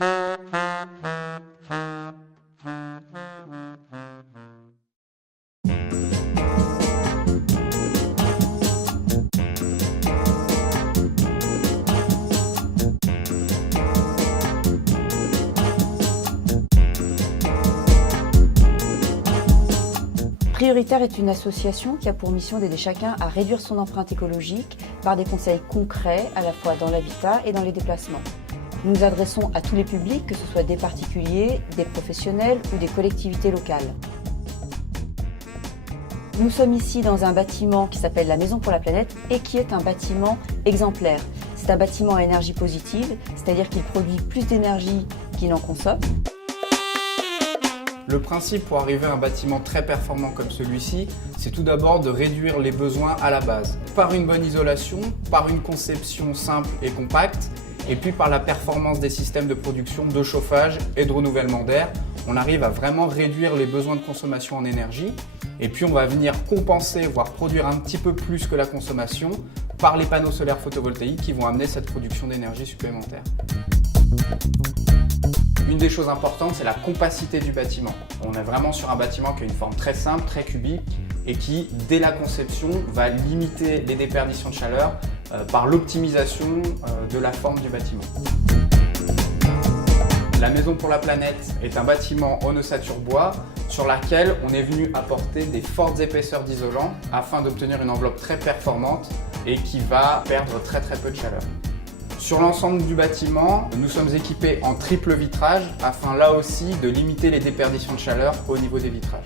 Prioritaire est une association qui a pour mission d'aider chacun à réduire son empreinte écologique par des conseils concrets à la fois dans l'habitat et dans les déplacements. Nous nous adressons à tous les publics, que ce soit des particuliers, des professionnels ou des collectivités locales. Nous sommes ici dans un bâtiment qui s'appelle la Maison pour la Planète et qui est un bâtiment exemplaire. C'est un bâtiment à énergie positive, c'est-à-dire qu'il produit plus d'énergie qu'il n'en consomme. Le principe pour arriver à un bâtiment très performant comme celui-ci, c'est tout d'abord de réduire les besoins à la base. Par une bonne isolation, par une conception simple et compacte, et puis par la performance des systèmes de production, de chauffage et de renouvellement d'air, on arrive à vraiment réduire les besoins de consommation en énergie. Et puis on va venir compenser, voire produire un petit peu plus que la consommation par les panneaux solaires photovoltaïques qui vont amener cette production d'énergie supplémentaire. Une des choses importantes, c'est la compacité du bâtiment. On est vraiment sur un bâtiment qui a une forme très simple, très cubique et qui, dès la conception, va limiter les déperditions de chaleur par l'optimisation de la forme du bâtiment. La Maison pour la Planète est un bâtiment en ossature bois sur laquelle on est venu apporter des fortes épaisseurs d'isolant afin d'obtenir une enveloppe très performante et qui va perdre très peu de chaleur. Sur l'ensemble du bâtiment, nous sommes équipés en triple vitrage afin là aussi de limiter les déperditions de chaleur au niveau des vitrages.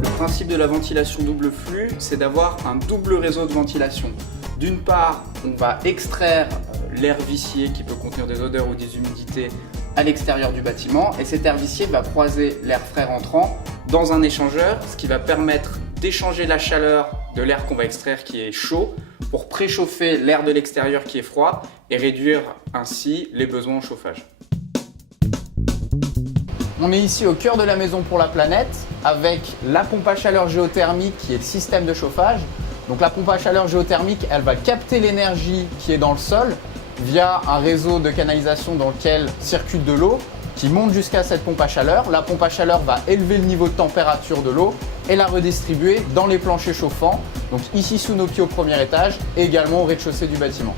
Le principe de la ventilation double flux, c'est d'avoir un double réseau de ventilation. D'une part, on va extraire l'air vicié qui peut contenir des odeurs ou des humidités à l'extérieur du bâtiment et cet air vicié va croiser l'air frais rentrant dans un échangeur, ce qui va permettre d'échanger la chaleur de l'air qu'on va extraire qui est chaud pour préchauffer l'air de l'extérieur qui est froid et réduire ainsi les besoins en chauffage. On est ici au cœur de la Maison pour la Planète avec la pompe à chaleur géothermique qui est le système de chauffage. Donc la pompe à chaleur géothermique, elle va capter l'énergie qui est dans le sol via un réseau de canalisation dans lequel circule de l'eau qui monte jusqu'à cette pompe à chaleur. La pompe à chaleur va élever le niveau de température de l'eau et la redistribuer dans les planchers chauffants, donc ici sous nos pieds au premier étage et également au rez-de-chaussée du bâtiment.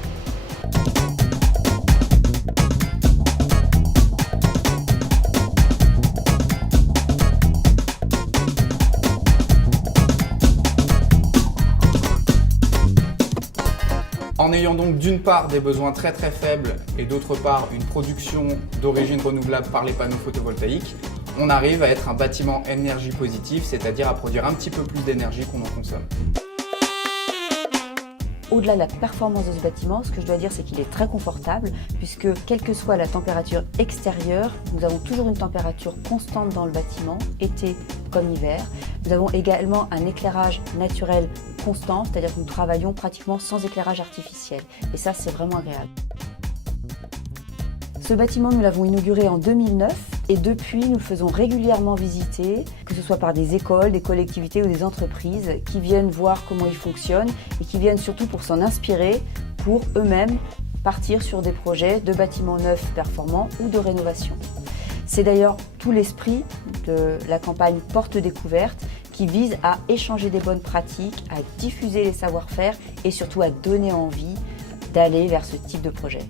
En ayant donc d'une part des besoins très faibles et d'autre part une production d'origine renouvelable par les panneaux photovoltaïques, on arrive à être un bâtiment énergie positive, c'est-à-dire à produire un petit peu plus d'énergie qu'on en consomme. Au-delà de la performance de ce bâtiment, ce que je dois dire, c'est qu'il est très confortable puisque quelle que soit la température extérieure, nous avons toujours une température constante dans le bâtiment, été comme hiver. Nous avons également un éclairage naturel constant, c'est-à-dire que nous travaillons pratiquement sans éclairage artificiel. Et ça, c'est vraiment agréable. Ce bâtiment, nous l'avons inauguré en 2009 et depuis, nous le faisons régulièrement visiter, que ce soit par des écoles, des collectivités ou des entreprises qui viennent voir comment il fonctionne et qui viennent surtout pour s'en inspirer pour eux-mêmes partir sur des projets de bâtiments neufs performants ou de rénovation. C'est d'ailleurs tout l'esprit de la campagne Porte Découverte qui vise à échanger des bonnes pratiques, à diffuser les savoir-faire et surtout à donner envie d'aller vers ce type de projet.